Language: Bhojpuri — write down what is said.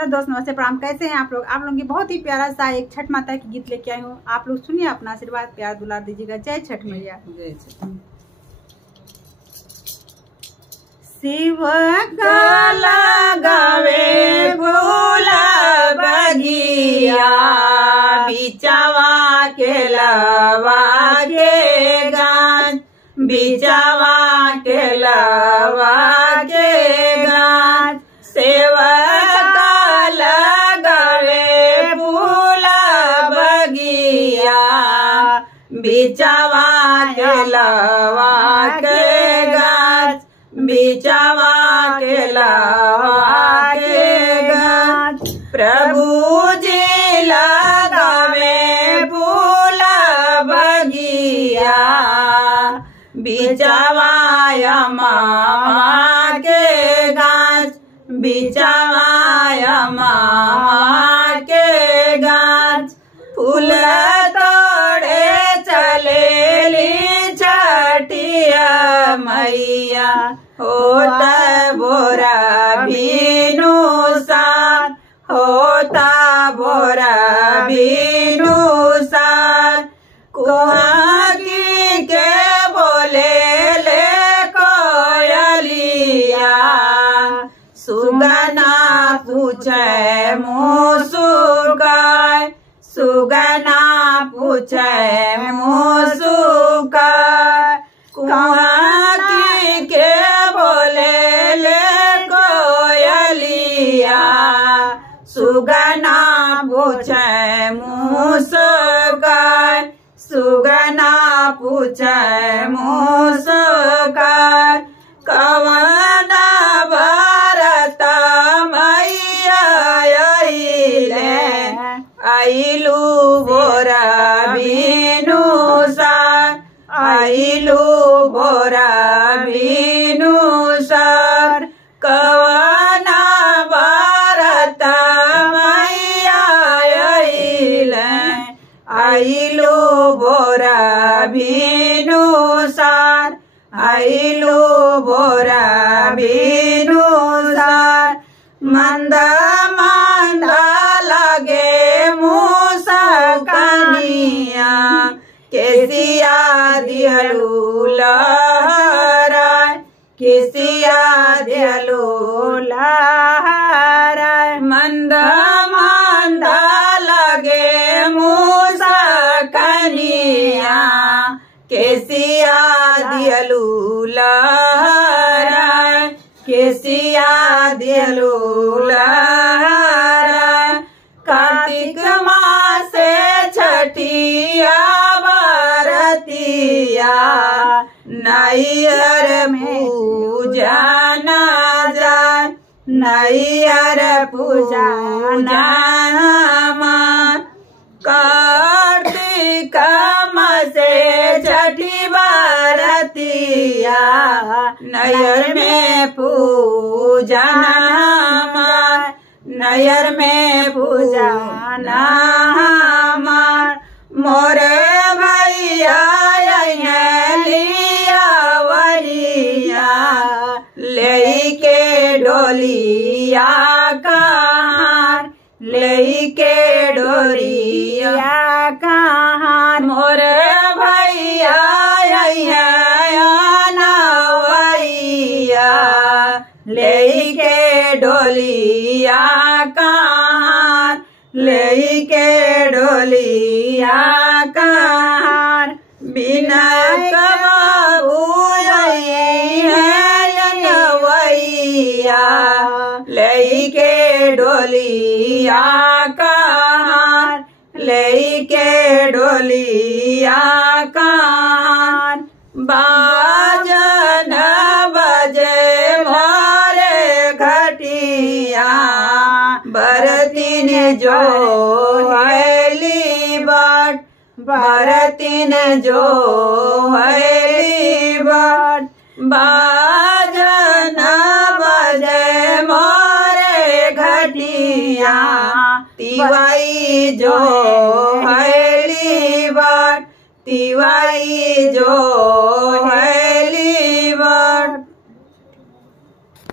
हेलो दोस्त, नमस्ते, प्रणाम। कैसे हैं आप लोग? आप लोगों की बहुत ही प्यारा सा एक छठ माता की गीत लेके आई हूँ। आप लोग सुनिए, अपना आशीर्वाद प्यार दुलार दीजिएगा। जय छठ मैया। जय छठ। शिव का लगावे फूला बगिया, बिचवा के लवा के गान, बिचवा के लवा के गान, सेवका लगावे फूला बगिया, बिचवा के लवा के गान, बिचवा के लवा के गान। प्रभु जी लगावे फूला बगिया, बिचवा मामा के गाछ, बिचवा मामा के गाछ। फूल तोड़े चलेली छठिया मैया, होता बोरा बीनू साथ, होता बोरा बीनू साथ। कुहाकी के बोले ले कोयलिया, सुगना पूछे मुसुकाय, सुगना पूछे मुसुकाय। कुहाकी के बोले ले कोयलिया, सुगना पूछे मुसुकाय, सुगना पूछे मुसुकाय। कवन भरत मैया आइले, आइलू बोरा बीनू सार, आइलू बोरा बीनू सार। कवन भरत मैया आइले, आइलू बोरा बीनू सार, आइलू बोरा बीनू सार। मंद मंद लगे मुसकनिया, केसिया दियलू लहराय, केसिया दियलू लहराय। मंद मंद लगे मुसकनिया, केसिया दियलू लहराय, केसिया दियलू लहराय। कार्तिक मासे छठिया बरतिया, नैहर पूजा न जाय, नैहर पूजा न मान। कार्तिक मासे छठी बरतिया, नैहर में पूजा न मान, नैहर में पूजा न मान। मोरे भैया लिया वरिया, लेके डोलिया कहार, लेके डोलिया कहार। मोरे भैया नवैया, लेके डोलिया कहार, लेके डोलिया कहार। बिना नवैया, लेके डोलिया कहार, लेके डोलिया कहार। बाजन बजे भरे घटिया, बरतिन जो हैली बाट, बरतिन जो हैली बाट। बाजन बजे मोरे घटिया, तिवाई जो हैली बाट, तिवाई जो है